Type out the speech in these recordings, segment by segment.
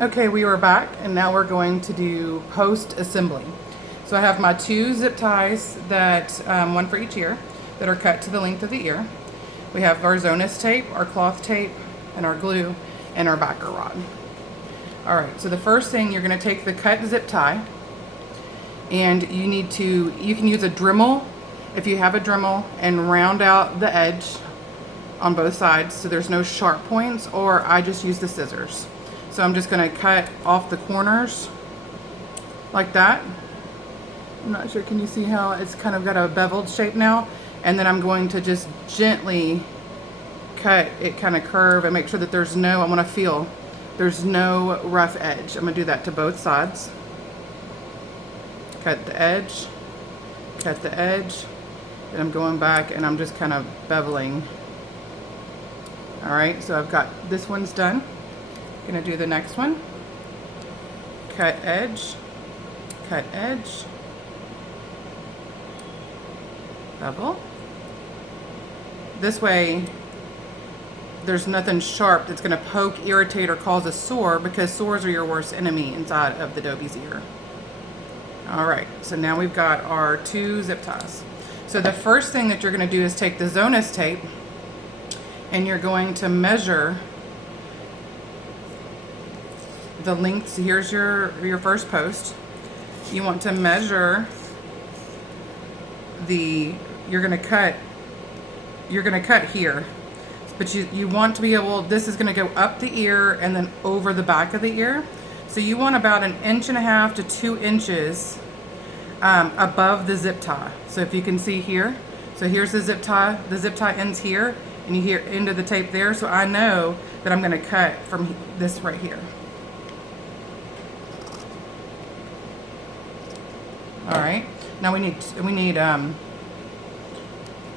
Okay, we were back and now we're going to do post assembly. So I have my two zip ties that, one for each ear, that are cut to the length of the ear. We have our Zonus tape, our cloth tape, and our glue, and our backer rod. All right, so the first thing, you're gonna take the cut zip tie and you can use a Dremel if you have a Dremel and round out the edge on both sides so there's no sharp points, or I just use the scissors. So I'm just gonna cut off the corners like that. I'm not sure, can you see how it's kind of got a beveled shape now? And then I'm going to just gently cut it kind of curve and make sure that there's no, I wanna feel, there's no rough edge. I'm gonna do that to both sides. Cut the edge, and I'm going back and I'm just kind of beveling. All right, so I've got this one's done. Gonna do the next one. Cut edge, bevel. This way, there's nothing sharp that's gonna poke, irritate, or cause a sore, because sores are your worst enemy inside of the Dobie's ear. All right, so now we've got our two zip ties. So the first thing that you're gonna do is take the Zonus tape and you're going to measure the length. So here's your first post. You want to measure you're gonna cut here, but you want to be able, this is gonna go up the ear and then over the back of the ear. So you want about 1.5 to 2 inches above the zip tie. So if you can see here, so here's the zip tie ends here, and you hear into the tape there. So I know that I'm gonna cut from this right here. All right, now we need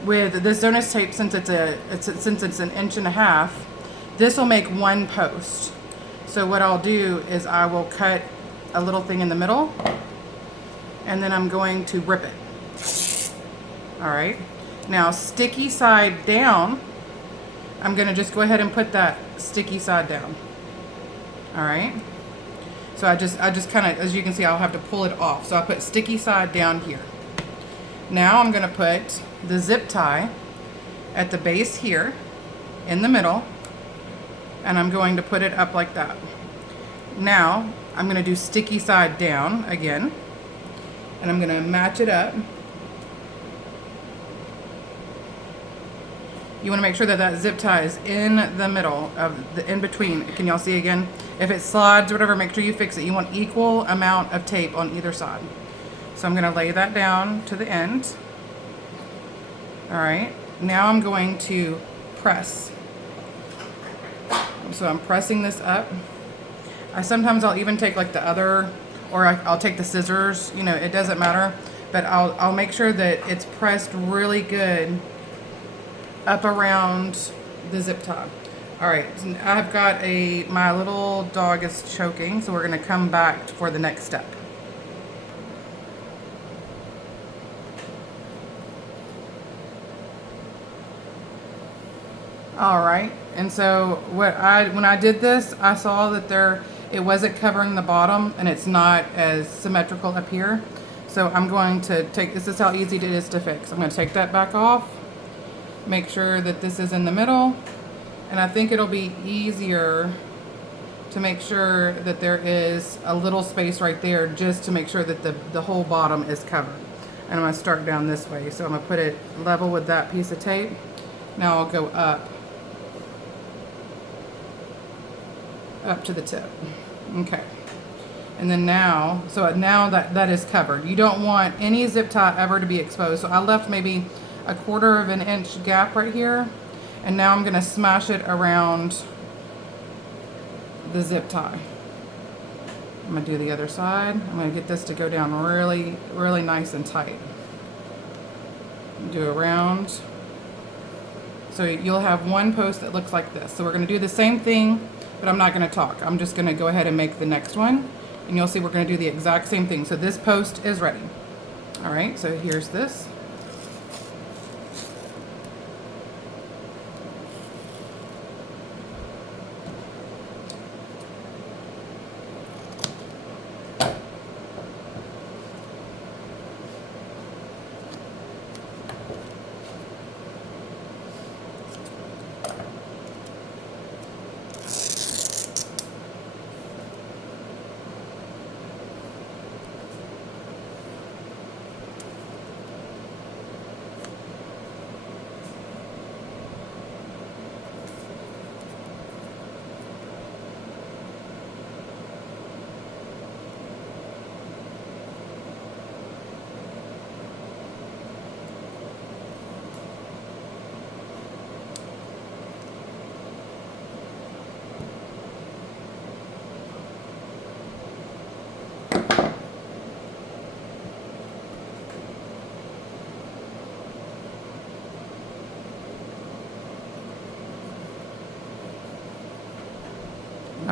with this Zonus tape, since it's 1.5 inches, this will make one post. So what I'll do is I will cut a little thing in the middle, and then I'm going to rip it. All right, now sticky side down, I'm gonna just go ahead and put that sticky side down. All right. So I just kind of, as you can see, I'll have to pull it off. So I put sticky side down here. Now I'm gonna put the zip tie at the base here in the middle, and I'm going to put it up like that. Now I'm gonna do sticky side down again, and I'm gonna match it up. You wanna make sure that that zip tie is in the middle of the in between. Can y'all see again? If it slides or whatever, make sure you fix it. You want equal amount of tape on either side. So I'm gonna lay that down to the end. All right, now I'm going to press. So I'm pressing this up. Sometimes I'll even take like the other, or I'll take the scissors, you know, it doesn't matter, but I'll make sure that it's pressed really good up around the zip tie. All right, so I've got my little dog is choking, so we're gonna come back for the next step. All right, and so when I did this, I saw that it wasn't covering the bottom, and it's not as symmetrical up here. So I'm going to this is how easy it is to fix. I'm gonna take that back off, make sure that this is in the middle, and I think it'll be easier to make sure that there is a little space right there, just to make sure that the whole bottom is covered. And I'm gonna start down this way. So I'm gonna put it level with that piece of tape. Now I'll go up to the tip. Okay. And then now that is covered. You don't want any zip tie ever to be exposed. So I left maybe 1/4 inch gap right here. And now I'm gonna smash it around the zip tie. I'm gonna do the other side. I'm gonna get this to go down really, really nice and tight. Do around. So you'll have one post that looks like this. So we're gonna do the same thing, but I'm not gonna talk. I'm just gonna go ahead and make the next one, and you'll see we're gonna do the exact same thing. So this post is ready. All right, so here's this.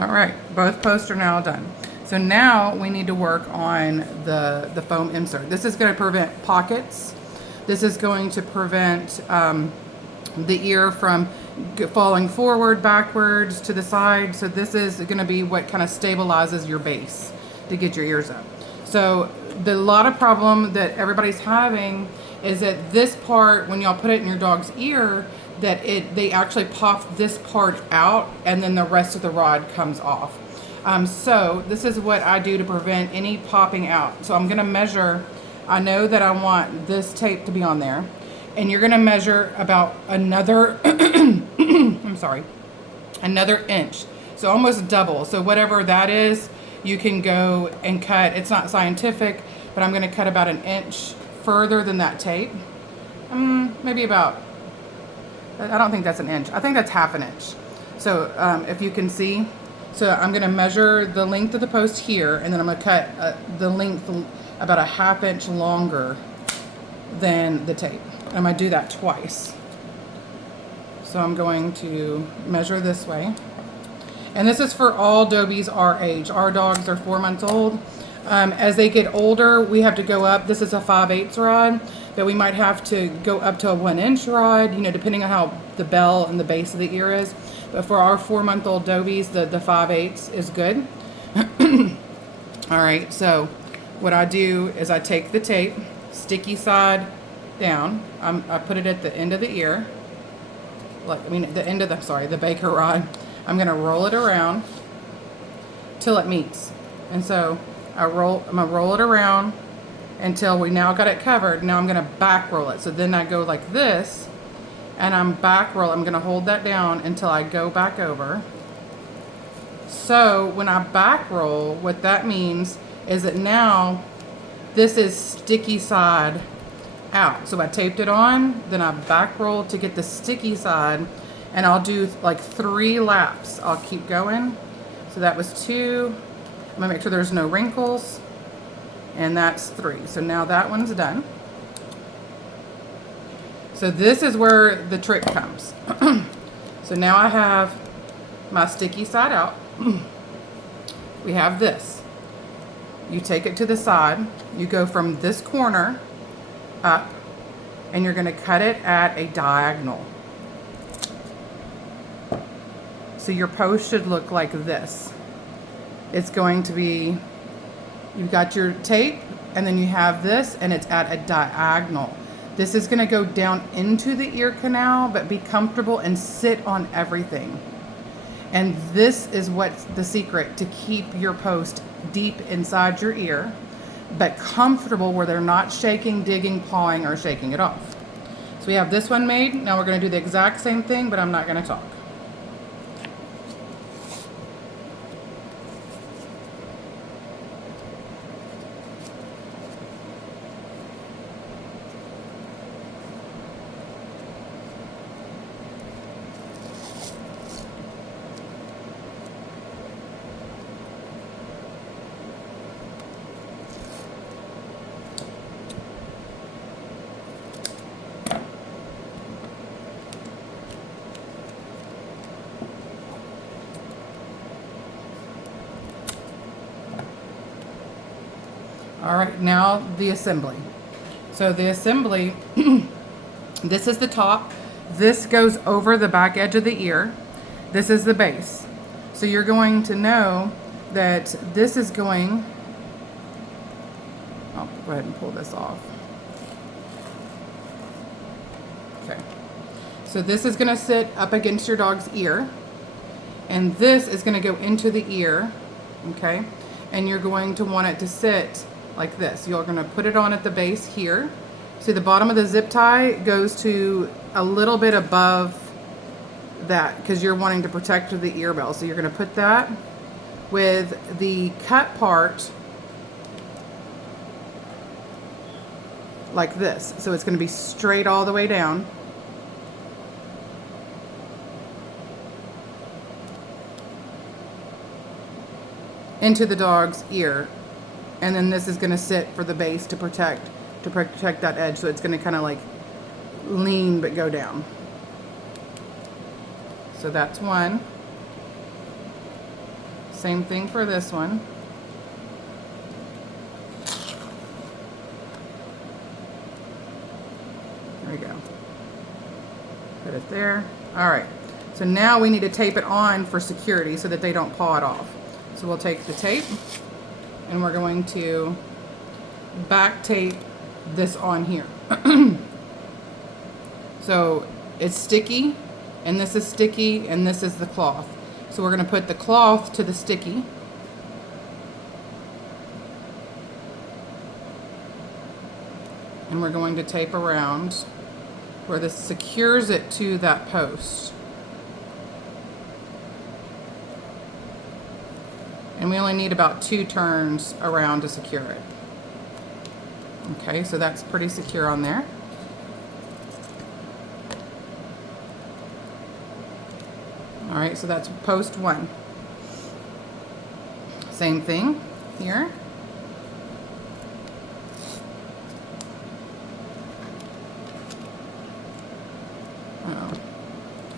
All right, both posts are now done. So now we need to work on the foam insert. This is going to prevent pockets. This is going to prevent the ear from falling forward, backwards, to the side. So this is going to be what kind of stabilizes your base to get your ears up. So the lot of problem that everybody's having is that this part, when y'all put it in your dog's ear, that they actually pop this part out and then the rest of the rod comes off. So this is what I do to prevent any popping out. So I'm going to measure. I know that I want this tape to be on there, and you're going to measure about another I'm sorry, another inch, so almost double. So whatever that is, you can go and cut. It's not scientific, but I'm going to cut about an inch further than that tape. Maybe about, I don't think that's an inch. I think that's half an inch. So if you can see, so I'm going to measure the length of the post here, and then I'm going to cut the length about a half inch longer than the tape. I'm going to do that twice. So I'm going to measure this way. And this is for all Dobies our age. Our dogs are 4 months old. As they get older, we have to go up. This is a 5/8 rod, but we might have to go up to a 1-inch rod, you know, depending on how the bell and the base of the ear is. But for our 4-month-old Dobies, the 5/8 is good. All right, so what I do is I take the tape, sticky side down. I put it at the end of the ear, the end of the baker rod. I'm gonna roll it around till it meets. And so I'm gonna roll it around until we now got it covered. Now I'm gonna back roll it. So then I go like this, and I'm gonna hold that down until I go back over. So when I back roll, what that means is that now this is sticky side out. So I taped it on, then I back roll to get the sticky side, and I'll do like 3 laps. I'll keep going. So that was 2. I'm gonna make sure there's no wrinkles, and that's 3. So now that one's done. So this is where the trick comes. So now I have my sticky side out. We have this. You take it to the side. You go from this corner up, and you're going to cut it at a diagonal. So your post should look like this. It's going to be, you've got your tape, and then you have this, and it's at a diagonal. This is going to go down into the ear canal, but be comfortable and sit on everything. And this is what's the secret to keep your post deep inside your ear, but comfortable where they're not shaking, digging, pawing, or shaking it off. So we have this one made. Now we're going to do the exact same thing, but I'm not going to talk. All right, now the assembly. So the assembly, this is the top. This goes over the back edge of the ear. This is the base. So you're going to know that this is going, I'll go ahead and pull this off. Okay. So this is gonna sit up against your dog's ear, and this is gonna go into the ear, okay? And you're going to want it to sit like this. You're going to put it on at the base here. See, the bottom of the zip tie goes to a little bit above that because you're wanting to protect the ear bell. So you're going to put that with the cut part like this. So it's going to be straight all the way down. Into the dog's ear. And then this is going to sit for the base to protect that edge. So it's going to kind of like lean but go down. So that's one. Same thing for this one. There we go. Put it there. All right. So now we need to tape it on for security so that they don't paw it off. So we'll take the tape and we're going to back tape this on here. So it's sticky, and this is sticky, and this is the cloth. So we're going to put the cloth to the sticky. And we're going to tape around where this secures it to that post. And we only need about 2 turns around to secure it. Okay, so that's pretty secure on there. All right, so that's post 1. Same thing here.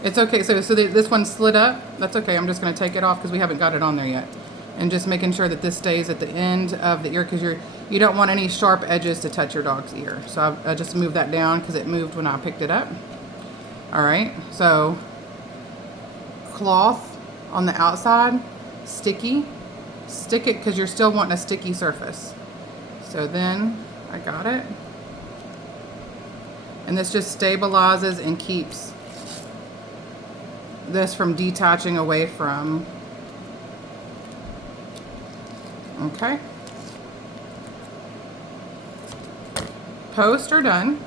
It's okay, so this one slid up. That's okay, I'm just gonna take it off because we haven't got it on there yet. And just making sure that this stays at the end of the ear, because you don't want any sharp edges to touch your dog's ear. So I just moved that down because it moved when I picked it up. All right, so cloth on the outside, sticky. Stick it because you're still wanting a sticky surface. So then I got it. And this just stabilizes and keeps this from detaching away from. Okay. Posts are done.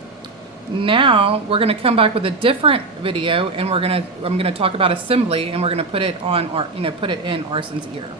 Now we're going to come back with a different video, and I'm going to talk about assembly, and we're going to put it on put it in Arson's ear.